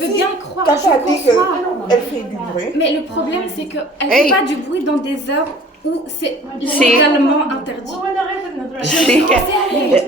veux bien le croire, quand je t'as dit conçois. qu'elle fait du bruit. Mais le problème, c'est qu'elle ne fait pas du bruit dans des heures où c'est légalement interdit.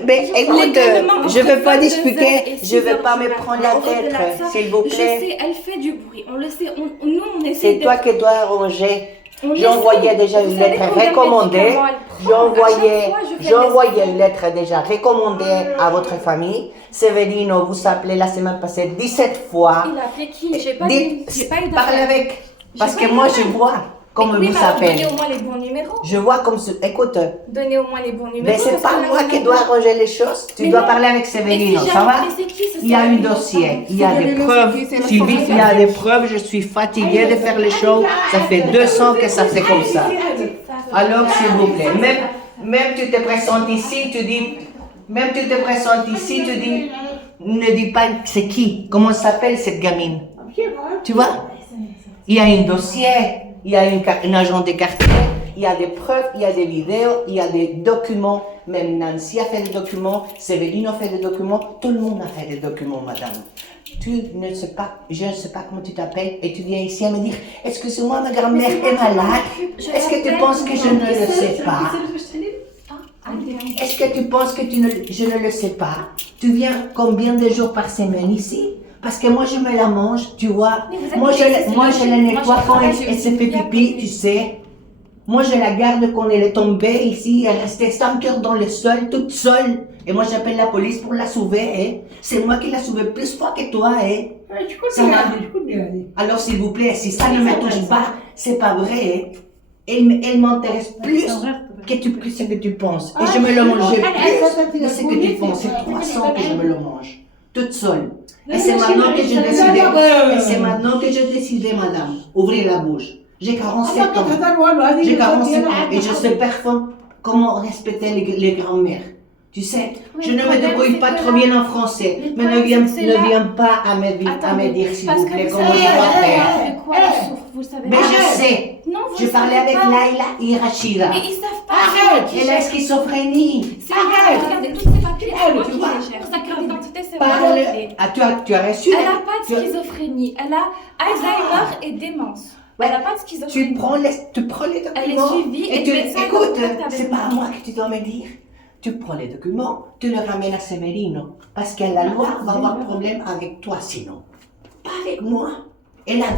Mais écoute, Légalement, je ne veux pas entre 22 heures discuter, et je ne 6 veux pas heures me du prendre matin. la tête, Au-delà de ça, s'il vous Je plaît. sais, elle fait du bruit, on le sait, nous on essaie C'est toi qui dois arranger. J'envoyais déjà une lettre recommandée. J'envoyais une lettre déjà recommandée à votre famille. Severino vous appelez la semaine passée 17 fois. Il a appelé qui? J'ai pas eu Parlez avec. Parce que moi, je vois comment oui, vous mais appelez. donnez au moins les bons numéros. Je vois comme... Écoute, Donnez au moins les bons numéros. mais c'est pas moi qui dois arranger les choses. Tu dois parler avec Severino, ça va? Il y a un dossier, il y a des preuves. Sylvie, il y a des preuves. Je suis fatiguée de faire les choses. Ça fait 200 que ça fait comme ça. Alors, s'il vous plaît, même tu te présentes ici, tu dis... Même tu te présentes ici, tu dis... Ne dis pas c'est qui, comment s'appelle cette gamine. Tu vois? Il y a un dossier, il y a un agent de quartier, il y a des preuves, il y a des vidéos, il y a des documents. Même Nancy a fait des documents, Séverine a fait des documents, tout le monde a fait des documents, madame. Tu ne sais pas, je ne sais pas comment tu t'appelles, et tu viens ici à me dire, excusez-moi, ma grand-mère est malade. Est-ce que tu penses que je ne le sais pas? Est-ce que tu penses que je ne le sais pas? Tu viens combien de jours par semaine ici? Parce que moi, je me la mange, tu vois. Moi, je la nettoie quand elle se fait pipi, tu sais. Moi, je la garde quand elle est tombée ici. Elle restait 5 heures dans le sol, toute seule. Et moi, j'appelle la police pour la sauver. Hein. C'est moi qui l'ai sauvée plus fois que toi. Hein. Alors, s'il vous plaît, si ça ne me touche pas, c'est pas vrai. Hein. Elle m'intéresse plus que ce que tu penses. Et je me le mange plus que ce que tu penses. C'est 300 que je me le mange. Toute seule. Et c'est maintenant que je décidais. Et c'est maintenant que je décidais, madame. Ouvrez la bouche. J'ai 47 ans. J'ai 47 ans. Et je sais parfaitement comment respecter les grands-mères. Tu sais, je ne me débrouille pas trop bien en français. Mais ne viens pas à me dire, s'il vous plaît, comment je dois faire. Mais je sais. Je parlais avec Laila et Rachida. Mais ils savent pas. Arrête, elle a schizophrénie. Regardez, tous ces papiers, c'est moi qui les gère. Sa carte d'identité, c'est moi qui les gère. Ah, tu as reçu? Elle n'a pas de schizophrénie. Elle a Alzheimer et démence. Elle n'a pas de schizophrénie. Tu prends les documents. Elle est suivie et écoute, c'est pas à moi que tu dois me dire. Tu prends les documents, tu les ramènes à Severino. Parce que la loi va avoir problème avec toi sinon. Pas avec moi. Elle a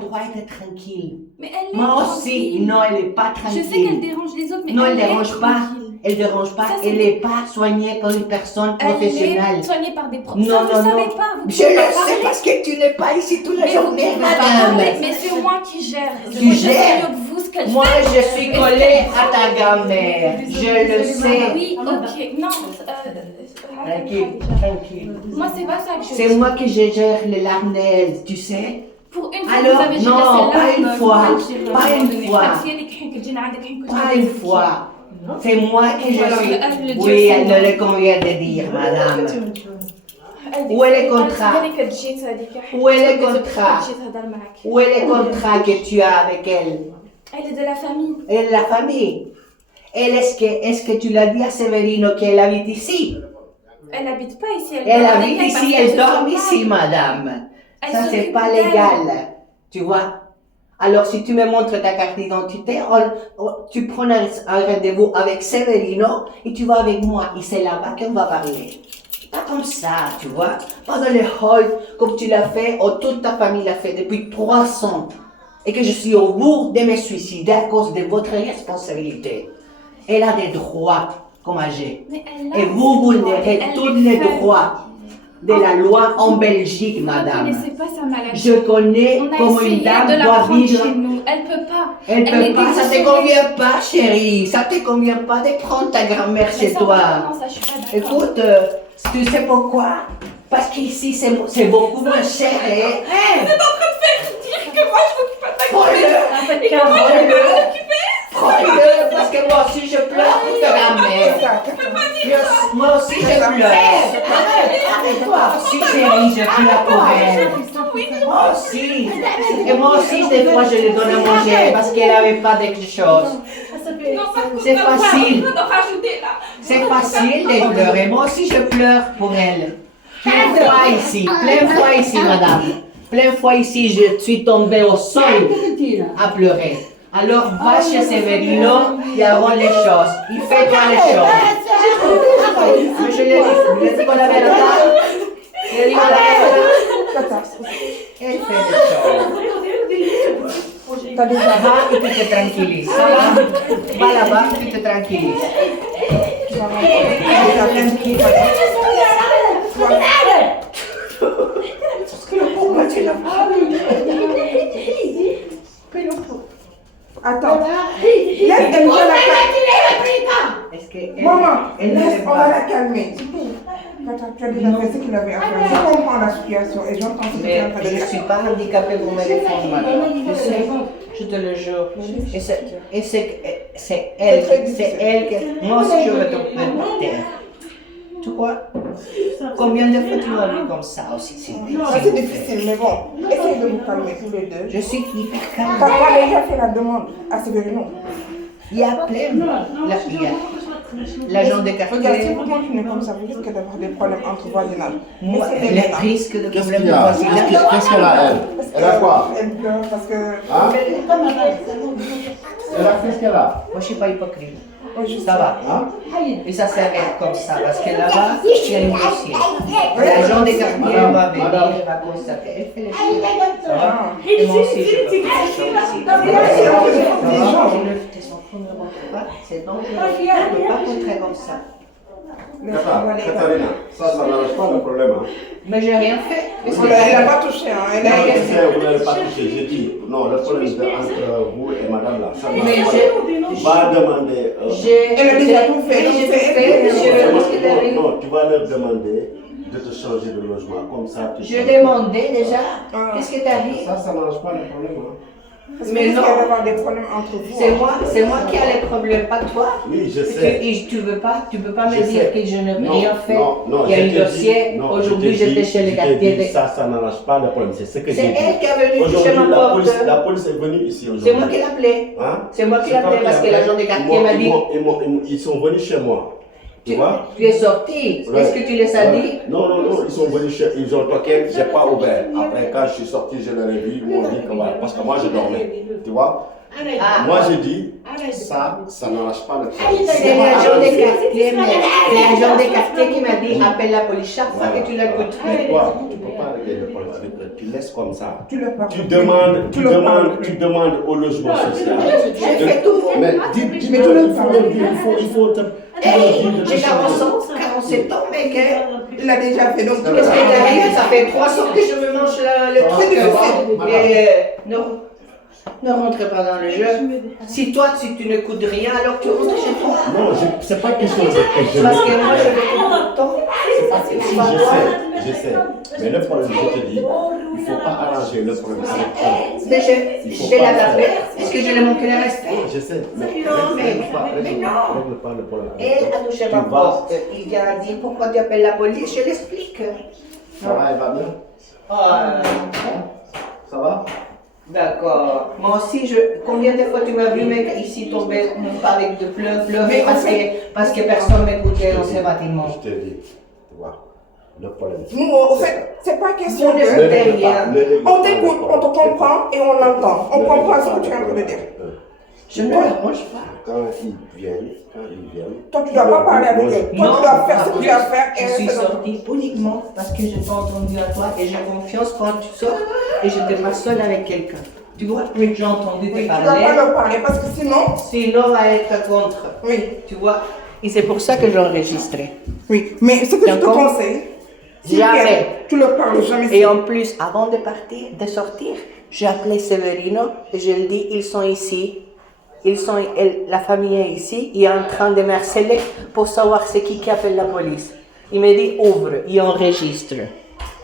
droit d'être tranquille. Mais elle est moi aussi, tranquille. Non, elle n'est pas tranquille. Je sais qu'elle dérange les autres, mais non, elle ne dérange pas. Tranquille. Elle ne dérange pas. Elle n'est pas soignée par une personne professionnelle. Elle est soignée par des Non, professionnels. non, non. Savez pas. Vous Je le sais parler. parce que tu n'es pas ici toute la journée, madame. madame. Mais c'est moi qui gère. Tu gères. Vous, ce qu'elle moi, fait. je suis collée à ta grand-mère. Je le sais. Oui, ok. Non. Tranquille. Moi, c'est pas ça que je C'est moi qui gère les larmes d'elle, tu sais. Pour une fois, alors, vous avez géré non, pas une fois. Pas une fois. C'est moi qui je suis. Oui, elle ne le convient de dire, madame. Où est le contrat? Où est le contrat? Où est le contrat que tu as avec elle? Elle est de la famille. Elle est de la famille. Est-ce que tu l'as dit à Severino qu'elle habite ici? Elle n'habite pas ici. Elle habite ici, elle dort ici, madame. Ça, c'est pas légal. Tu vois? Alors, si tu me montres ta carte d'identité, tu prends un rendez-vous avec Severino et tu vas avec moi. Et c'est là-bas qu'on va parler. Pas comme ça, tu vois? Pas dans le hall, comme tu l'as fait, ou toute ta famille l'a fait depuis 300. Et que je suis au bout de me suicider à cause de votre responsabilité. Elle a des droits comme âgée. Et vous vulnérez tous les droits de la loi en Belgique, madame. Vous ne connaissez pas sa maladie. Je connais comment une dame doit vivre. Chez nous. Elle peut pas. Elle peut pas. Ça te convient pas, chérie. Ça te convient pas de prendre ta grand-mère chez toi. Non, ça, je suis pas d'accord. Écoute, tu sais pourquoi? Parce qu'ici, c'est beaucoup moins cher. Hein? Vous êtes en train de faire dire que moi, je m'occupe pas de ta Prends-le. Et que moi, je peux pas m'occuper. Prends-le, parce que moi aussi, je pleure pour ta grand-mère. Moi aussi, je pleure. Arrête-toi. Si, chérie, je pleure pour elle. Moi aussi. Et moi aussi, des fois, je lui donne à manger parce qu'elle n'avait pas quelque chose. C'est facile. C'est facile de pleurer. Moi aussi, je pleure pour elle. plein fois ici, madame. Plein fois ici, je suis tombée au sol à pleurer. Alors va chez Severino, ils auront les choses. Il fait toi les choses. Mais je l'ai dit qu'on avait la table. Je l'ai dit qu'on avait la table. Elle fait des choses. Va et tu te tranquillises. Ça va? Va là-bas, tu te tranquillises. Attends, laisse elle va la calmer. Maman, laisse, on va la calmer. C'est tout. Attends, tu as déjà fait ce qu'il avait à faire. Je comprends la situation et j'entends ce que tu es en train de Je dire. ne suis pas handicapée pour me défendre, madame. Je sais, je te le jure. Et c'est elle que... Moi aussi, je veux tomber par terre. Tu crois? Combien de fois tu m'as vu comme ça aussi? C'est difficile, mais bon, essayez de vous calmer tous les deux. Je suis hyper calme. Papa a déjà fait la demande à Severino. Il y a plein. L'agent des Regarde, si quartiers. vous continuez comme ça, vous risquez d'avoir des problèmes entre voisinage. Moi, Essayez les maintenant. risques de Qu'est-ce problèmes qu'il y de a? voisinage. Qu'est-ce qu'elle a, elle? Elle a quoi? Elle pleure parce que... Hein? Elle a fait ce qu'elle a. Moi, je ne suis pas hypocrite. Oh, je Ça va. Hein? Et ça s'arrête comme ça, parce que là-bas, il y a un dossier. L'agent des quartiers va venir, il va constater. Elle fait les choses. Ça va? Et moi aussi, je peux faire les choses aussi. Tes enfants ne rentrent pas, c'est dangereux. On ne peut pas rentrer comme ça. Katharina, ça n'arrange pas le problème. Hein? Mais j'ai rien fait. Elle n'a pas touché, hein. Elle Non, a... je sais, vous n'avez pas touché. J'ai dit, non, le problème est entre vous et madame là. Ça Mais marche pas. Va demander. Elle a déjà tout fait. J'ai tout fait, monsieur. Qu'est-ce qu'il arrive? Non, tu vas leur demander de te changer de logement. Comme ça, tu Je demandais déjà. Qu'est-ce que t'as dit? Ça n'arrange pas le problème. Hein? Parce Mais qu'il non. risque d'avoir des problèmes entre vous. C'est moi qui ai les problèmes, pas toi. Oui, je sais. Tu peux pas me Je dire sais. que je n'ai Non, rien fait. non, Il y a je un t'ai dossier. dit- non, Aujourd'hui, je t'ai j'étais dit- chez les je t'ai quartiers. dit, ça n'arrange pas le problème. C'est ce que C'est j'ai dit. elle qui est venue toucher Aujourd'hui, ma porte. la police est venue ici aujourd'hui. C'est moi qui l'ai appelé. Hein? C'est moi qui C'est l'ai toi appelé parce qui que l'as l'agent des appelé. quartiers m'a dit. Ils sont venus chez moi. Tu vois? Tu es sorti. Ouais. Est-ce que tu les as dit? Non, ils sont venus chez... Ils ont toqué, j'ai pas ouvert. Après, quand je suis sorti, je leur ai vu, ils m'ont dit que voilà. Parce que moi, je dormais. Tu vois? Ah. Moi, j'ai dit, ça n'arrange pas le problème. C'est l'agent des quartiers, mais l'agent des quartiers qui m'a dit appelle la police chaque fois que tu l'écoutes. Pourquoi? Tu ne peux pas régler le problème avec eux. Tu laisses comme ça. Tu le parles. Tu demandes au logement social. J'ai fait tout. Mais dis-moi, il faut te... J'ai 47 ans, mec. Il l'a déjà fait, donc tu Qu'est-ce qui t'arrive? Ça fait 3 ans que je me mange le truc. Et ne rentre pas dans le jeu. Si toi, tu n'écoutes rien, alors tu rentres chez toi. Non, c'est pas quelque chose que je... Parce que moi, je vais tout le temps. Je sais. Mais le problème, je te dis, il ne faut pas arranger le problème avec eux. Mais je vais la taper. Est-ce que je lui manque le respect? Je sais, mais règle pas le problème. Elle a touché ma porte. Il vient dire pourquoi tu appelles la police. Je l'explique. Ça va, elle va bien? Ah, Ça va? d'accord. Moi aussi, combien de fois tu m'as vu, mec, ici tomber avec de pleurer parce que personne ne m'écoutait dans ces bâtiments. Je te dis, tu vois, le problème. nous, en fait, c'est pas question On de... est rien. On t'écoute, on te comprend et on entend. On comprend ce que tu es en train de dire. Je ne me dérange pas. Quand ils viennent, Toi, tu ne dois pas parler avec eux. Toi, tu dois faire ce que tu as à faire et je suis rester dans ton... sortie uniquement parce que je t'ai entendu à toi et j'ai confiance quand tu sors et je n'étais pas seule avec quelqu'un. Tu vois, j'ai entendu te Oui, tu ne dois parler. pas leur parler parce que sinon... Sinon, on va être contre. Oui, Tu vois. Et c'est pour ça que j'ai enregistré. oui. Mais ce que je te D'accord. conseille, s'ils Jamais. viennent, tu leur parles jamais. Et en plus, avant de partir, de sortir, j'ai appelé Severino et je lui dis, ils sont ici. La famille est ici, il est en train de me harceler pour savoir c'est qui appelle la police. Il me dit ouvre, il enregistre.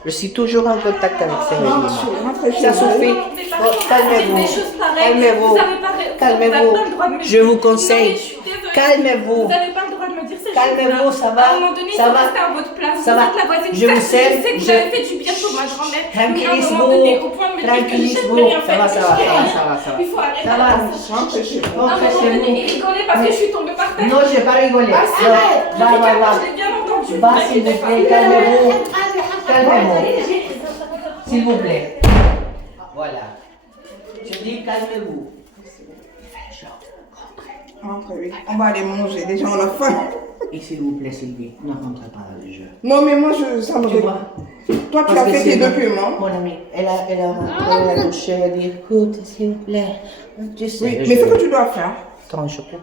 Je suis toujours en contact avec Severino. Ça suffit. Oh, calmez-vous. Calmez-vous. Calmez-vous. Je vous conseille. Calmez-vous. Vous n'avez pas le droit de me dire ces calmez-vous, ça va. À un moment donné, il ça faut va. rester à votre place. Ça vous va. êtes la voisine. Je vous sais aime, que vous avez fait du bien pour ma grand-mère. Mais à un moment donné, au point de me dire que je Tranquillisez-vous. ne rien Ça va, faire. ça va, ça va, ça va. Il faut arrêter. Ça va. Rentrez chez vous. À un Rentrez moment chez donné, vous. il rigolait parce que je suis tombée par terre. Non, j'ai pas rigolé. Ah, si, arrête. Va, va, va. Je l'ai bien entendu. Va, s'il vous plaît, calmez-vous. Calmez-vous. S'il vous plaît. Voilà. Je dis calmez-vous. Rentrez, oui. On va aller manger. Déjà, on a faim. Et s'il vous plaît, Sylvie, ne rentrez pas dans le jeu. Non, mais moi, ça me Tu vois? Toi, tu Parce as que fait tes sinon- documents. Mon ami, elle a rentré, elle a touché, elle a dit, écoute, s'il vous plaît, tu sais. Oui, je- mais ce que tu dois faire, Attends, je coupe.